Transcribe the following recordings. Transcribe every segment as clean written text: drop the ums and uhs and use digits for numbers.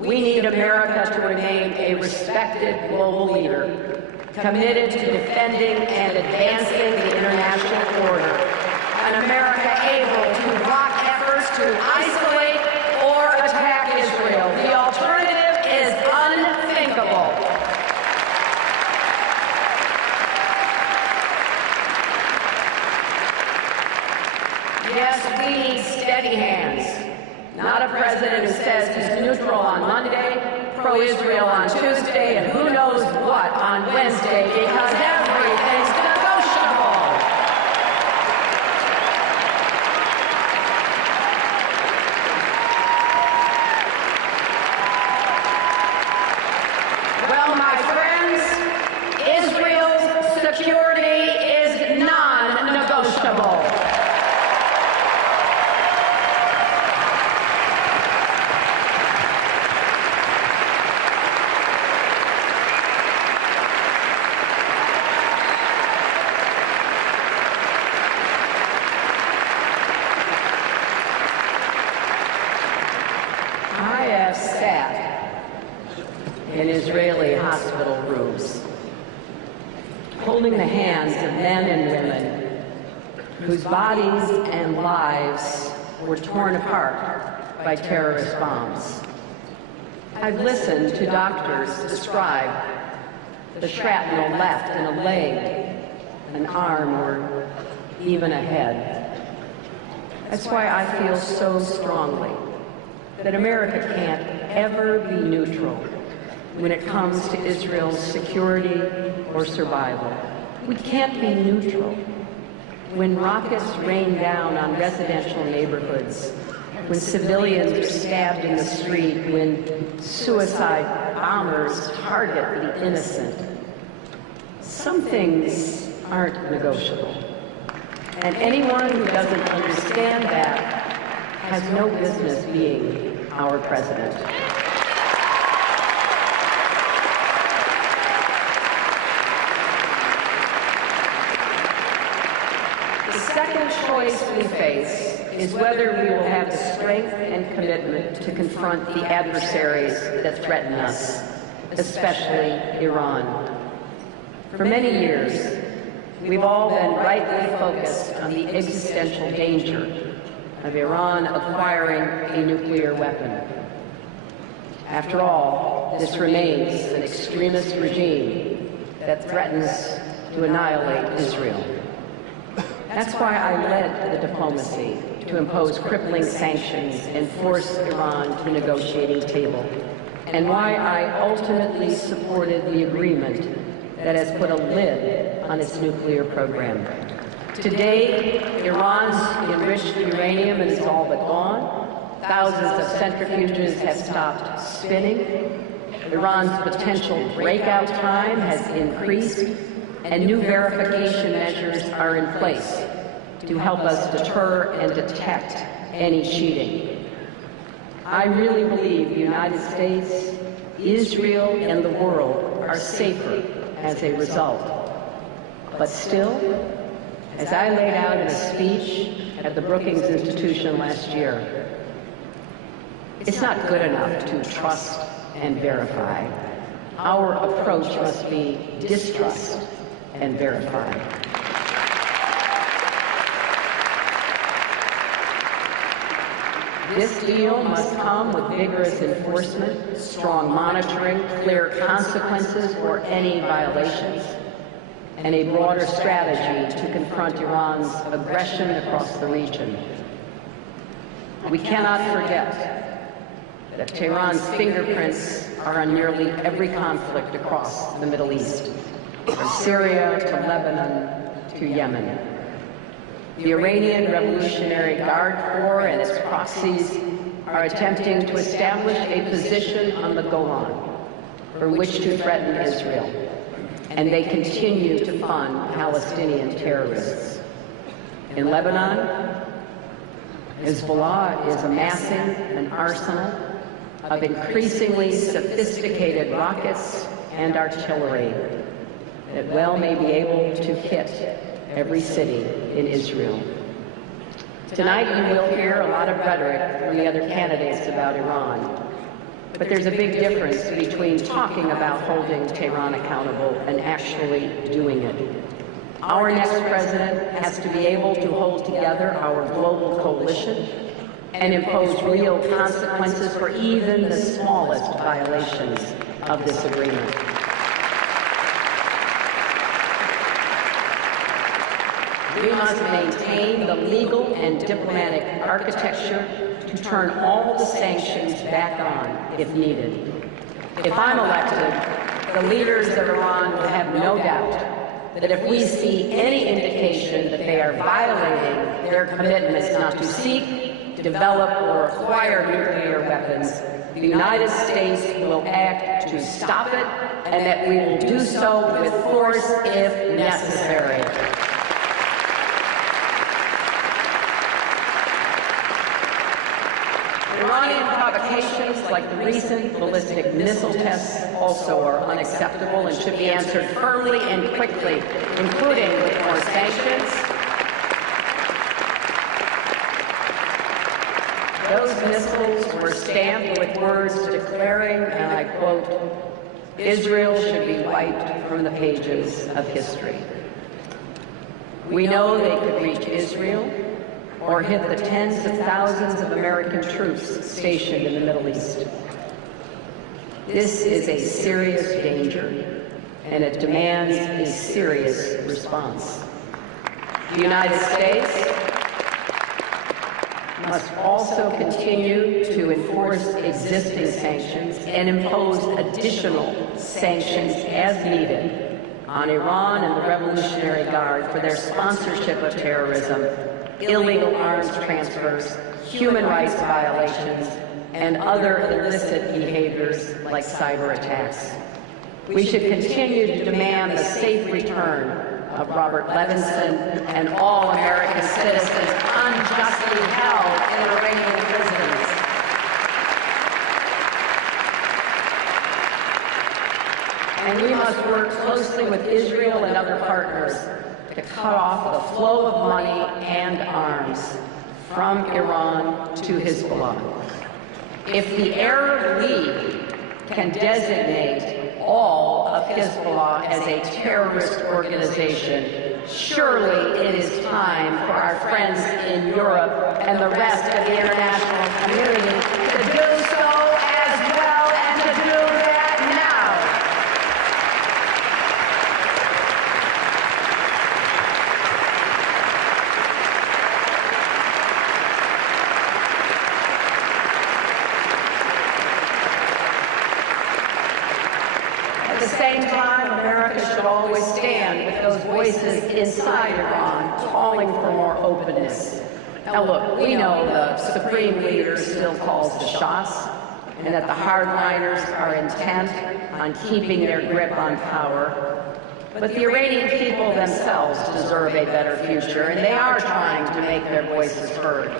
We need America to remain a respected global leader, committed to defending and advancing the international order. An America able to block efforts to isolate or attack Israel. The alternative is unthinkable. Yes, we need steady hands, not a president who says he's neutral on Monday, pro-Israel on Tuesday, and who knows what on Wednesday, because everything's negotiable. Well, my friends, Israel's security is non-negotiable. I have sat in Israeli hospital rooms, holding the hands of men and women whose bodies and lives were torn apart by terrorist bombs. I've listened to doctors describe the shrapnel left in a leg, an arm, or even a head. That's why I feel so strongly that America can't ever be neutral when it comes to Israel's security or survival. We can't be neutral when rockets rain down on residential neighborhoods, when civilians are stabbed in the street, when suicide bombers target the innocent. Some things aren't negotiable. And anyone who doesn't understand that has no business being our president. The second choice we face is whether we will have the strength and commitment to confront the adversaries that threaten us, especially Iran. For many years, we've all been rightly focused on the existential danger of Iran acquiring a nuclear weapon. After all, this remains an extremist regime that threatens to annihilate Israel. That's why I led the diplomacy to impose crippling sanctions and force Iran to the negotiating table, and why I ultimately supported the agreement that has put a lid on its nuclear program. Today, Iran's enriched uranium is all but gone. Thousands of centrifuges have stopped spinning. Iran's potential breakout time has increased, and new verification measures are in place to help us deter and detect any cheating. I really believe the United States, Israel, and the world are safer as a result. But still, as I laid out in a speech at the Brookings Institution last year, it's not good enough to trust and verify. Our approach must be distrust and verify. This deal must come with vigorous enforcement, strong monitoring, clear consequences for any violations, and a broader strategy to confront Iran's aggression across the region. We cannot forget that Tehran's fingerprints are on nearly every conflict across the Middle East, from Syria to Lebanon to Yemen. The Iranian Revolutionary Guard Corps and its proxies are attempting to establish a position on the Golan for which to threaten Israel, and they continue to fund Palestinian terrorists. In Lebanon, Hezbollah is amassing an arsenal of increasingly sophisticated rockets and artillery that well may be able to hit every city in Israel. Tonight you will hear a lot of rhetoric from the other candidates about Iran, But there's a big difference between talking about holding Tehran accountable and actually doing it. Our next president has to be able to hold together our global coalition and impose real consequences for even the smallest violations of this agreement. We must maintain the legal and diplomatic architecture to turn all the sanctions back on if needed. If I'm elected, the leaders of Iran will have no doubt that if we see any indication that they are violating their commitments not to seek, develop, or acquire nuclear weapons, the United States will act to stop it, and that we will do so with force if necessary. Iranian provocations like the recent ballistic missile tests also are unacceptable and should be answered firmly and quickly, including with more sanctions. Those missiles were stamped with words declaring, and I quote, "Israel should be wiped from the pages of history." We know they could reach Israel or hit the tens of thousands of American troops stationed in the Middle East. This is a serious danger, and it demands a serious response. The United States must also continue to enforce existing sanctions and impose additional sanctions as needed on Iran and the Revolutionary Guard for their sponsorship of terrorism, illegal arms transfers, human rights violations, and other illicit behaviors like cyber attacks. We should continue to demand the safe return of Robert Levinson and all American citizens unjustly held in Iranian prisons. And we must work closely with Israel and other partners to cut off the flow of money and arms from Iran to Hezbollah. If the Arab League can designate all of Hezbollah as a terrorist organization, surely it is time for our friends in Europe and the rest of the international community to do so as well, and to do that now. At the same time, America should always stand with those voices inside Iran calling for more openness. Now look, we know the Supreme Leader still calls the shots, and that the hardliners are intent on keeping their grip on power. But the Iranian people themselves deserve a better future, and they are trying to make their voices heard.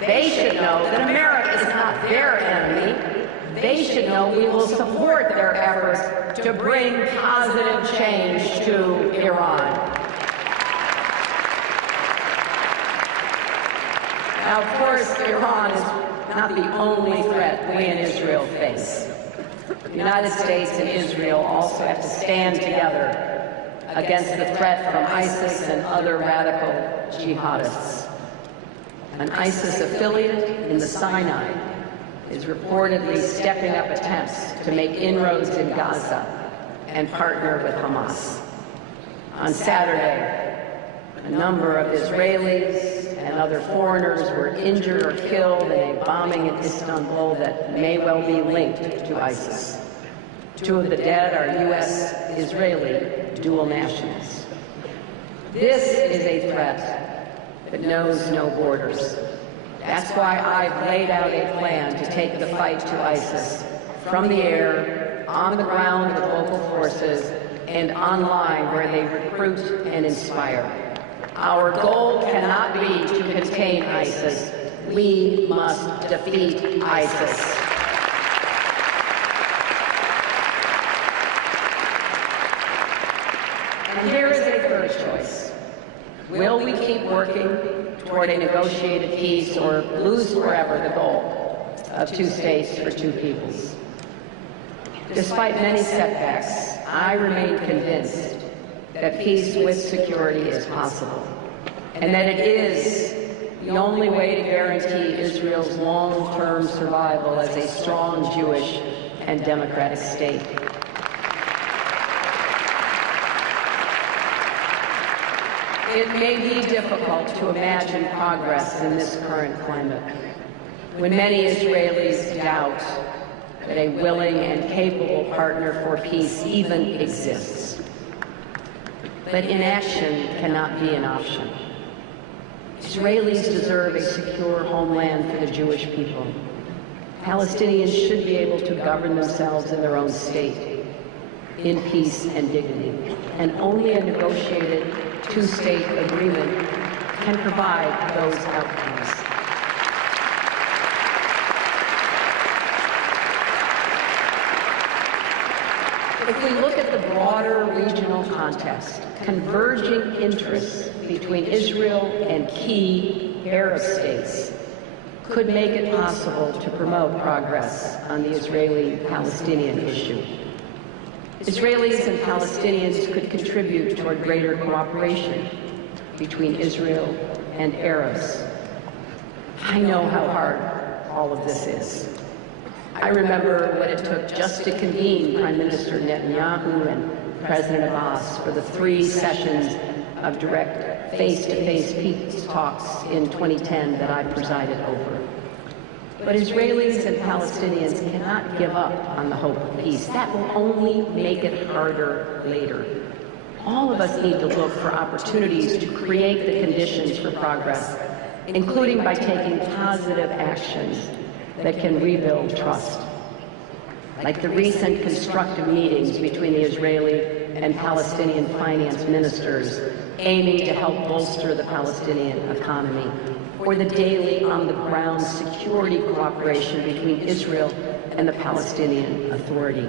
They should know that America is not their enemy. They should know we will support their efforts to bring positive change to Iran. Now, of course, Iran is not the only threat we in Israel face. The United States and Israel also have to stand together against the threat from ISIS and other radical jihadists. An ISIS affiliate in the Sinai is reportedly stepping up attempts to make inroads in Gaza and partner with Hamas. On Saturday, a number of Israelis and other foreigners were injured or killed in a bombing in Istanbul that may well be linked to ISIS. Two of the dead are U.S.-Israeli dual nationals. This is a threat that knows no borders. That's why I've laid out a plan to take the fight to ISIS from the air, on the ground with local forces, and online where they recruit and inspire. Our goal cannot be to contain ISIS. We must defeat ISIS. And here is a third choice. Will we keep working toward a negotiated peace, or lose forever the goal of two states for two peoples? Despite many setbacks, I remain convinced that peace with security is possible, and that it is the only way to guarantee Israel's long-term survival as a strong Jewish and democratic state. It may be difficult to imagine progress in this current climate, when many Israelis doubt that a willing and capable partner for peace even exists. But inaction cannot be an option. Israelis deserve a secure homeland for the Jewish people. Palestinians should be able to govern themselves in their own state, in peace and dignity. And only a negotiated two-state agreement can provide those outcomes. If we look at the broader regional context, converging interests between Israel and key Arab states could make it possible to promote progress on the Israeli-Palestinian issue. Israelis and Palestinians could contribute toward greater cooperation between Israel and Arabs. I know how hard all of this is. I remember what it took just to convene Prime Minister Netanyahu and President Abbas for the 3 sessions of direct face-to-face peace talks in 2010 that I presided over. But Israelis and Palestinians cannot give up on the hope of peace. That will only make it harder later. All of us need to look for opportunities to create the conditions for progress, including by taking positive actions that can rebuild trust, like the recent constructive meetings between the Israeli and Palestinian finance ministers aiming to help bolster the Palestinian economy, or the daily on-the-ground security cooperation between Israel and the Palestinian Authority.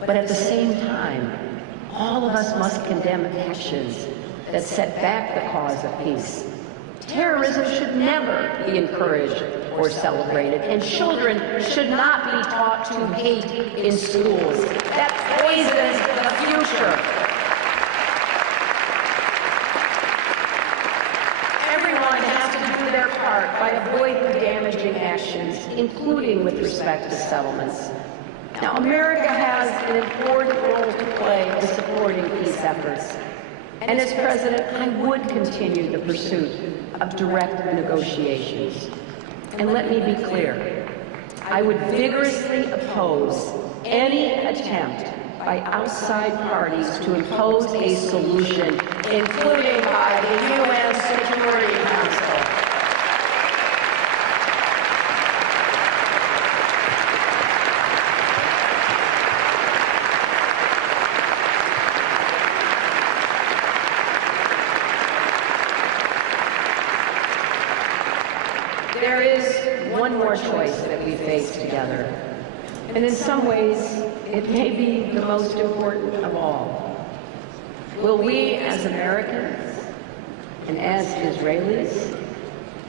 But at the same time, all of us must condemn actions that set back the cause of peace. Terrorism should never be encouraged or celebrated, and children should not be taught to hate in schools. That poisons the future. Everyone has to do their part by avoiding damaging actions, including with respect to settlements. Now, America has an important role to play in supporting peace efforts. And as President, I would continue the pursuit of direct negotiations. And let me be clear, I would vigorously oppose any attempt by outside parties to impose a solution, including by the UN Security Council. There is one more choice that we face together, and in some ways, it may be the most important of all. Will we, as Americans and as Israelis,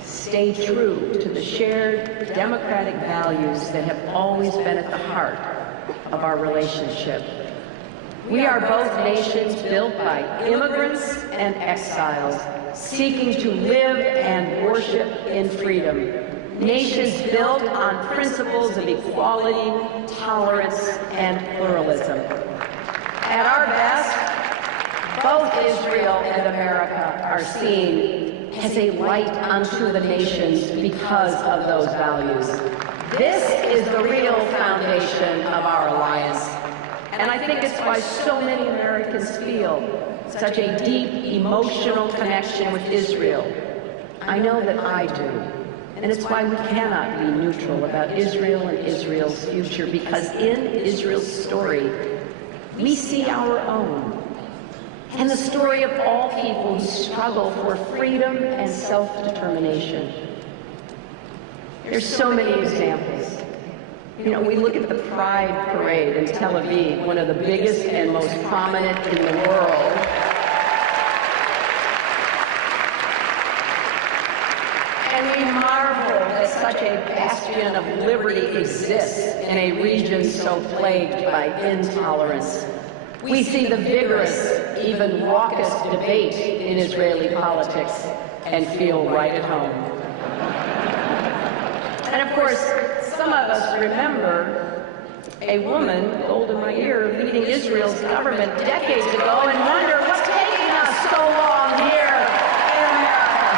stay true to the shared democratic values that have always been at the heart of our relationship? We are both nations built by immigrants and exiles, seeking to live and worship in freedom. Nations built on principles of equality, tolerance, and pluralism. At our best, both Israel and America are seen as a light unto the nations because of those values. This is the real foundation of our alliance. And I think it's why so many Americans feel such a deep emotional connection with Israel. I know that I do. And it's why we cannot be neutral about Israel and Israel's future, because in Israel's story, we see our own, and the story of all people who struggle for freedom and self-determination. There's so many examples. You know, we look at the Pride Parade in Tel Aviv, one of the biggest and most prominent in the world. And we marvel that such a bastion of liberty exists in a region so plagued by intolerance. We see the vigorous, even raucous debate in Israeli politics and feel right at home. And of course, some of us remember a woman, Golda Meir, leading Israel's government decades ago and wonder what's taking us so long here in America.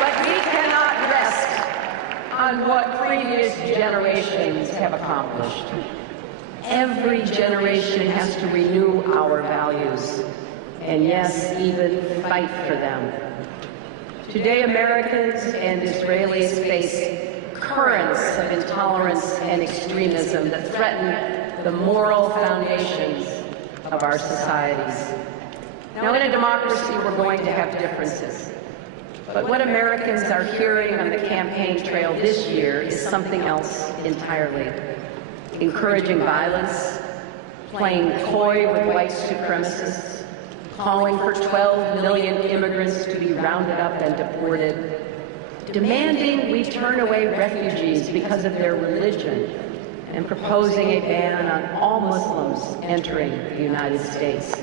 But we cannot rest on what previous generations have accomplished. Every generation has to renew our values, and yes, even fight for them. Today, Americans and Israelis face currents of intolerance and extremism that threaten the moral foundations of our societies. Now, in a democracy, we're going to have differences. But what Americans are hearing on the campaign trail this year is something else entirely. Encouraging violence, playing coy with white supremacists, calling for 12 million immigrants to be rounded up and deported, demanding we turn away refugees because of their religion, and proposing a ban on all Muslims entering the United States.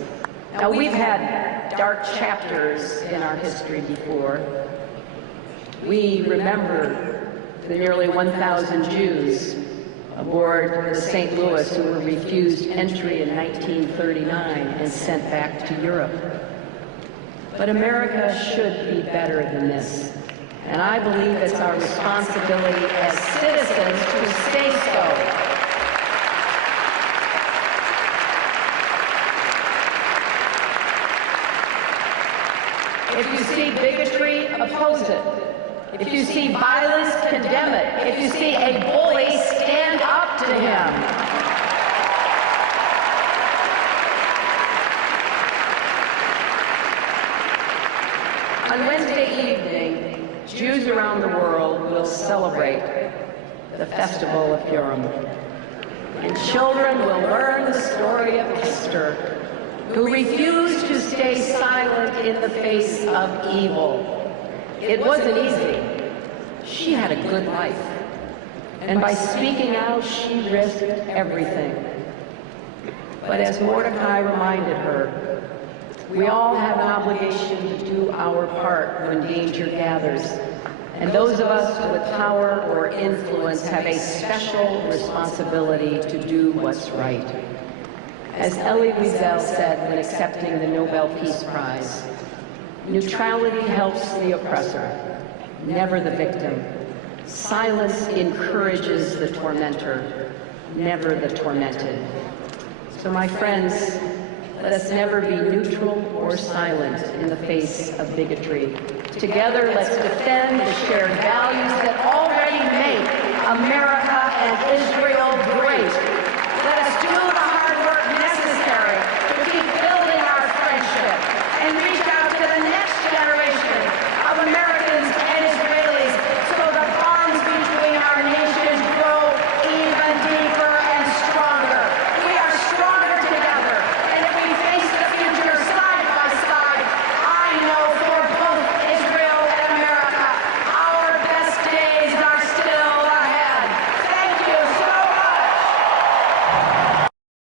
Now, we've had dark chapters in our history before. We remember the nearly 1,000 Jews aboard the St. Louis who were refused entry in 1939 and sent back to Europe. But America should be better than this, and I believe it's our responsibility as citizens to stay so. If you see bigotry, oppose it. If you see violence, condemn it. If you see a bully, stand up to him. On Wednesday evening, Jews around the world will celebrate the festival of Purim. And children will learn the story of Esther, who refused to stay silent in the face of evil. It wasn't easy. She had a good life. And by speaking out, she risked everything. But as Mordecai reminded her, we all have an obligation to do our part when danger gathers. And those of us with power or influence have a special responsibility to do what's right. As Elie Wiesel said when accepting the Nobel Peace Prize, neutrality helps the oppressor, never the victim. Silence encourages the tormentor, never the tormented. So my friends, let us never be neutral or silent in the face of bigotry. Together, let's defend the shared values that already make America and Israel great.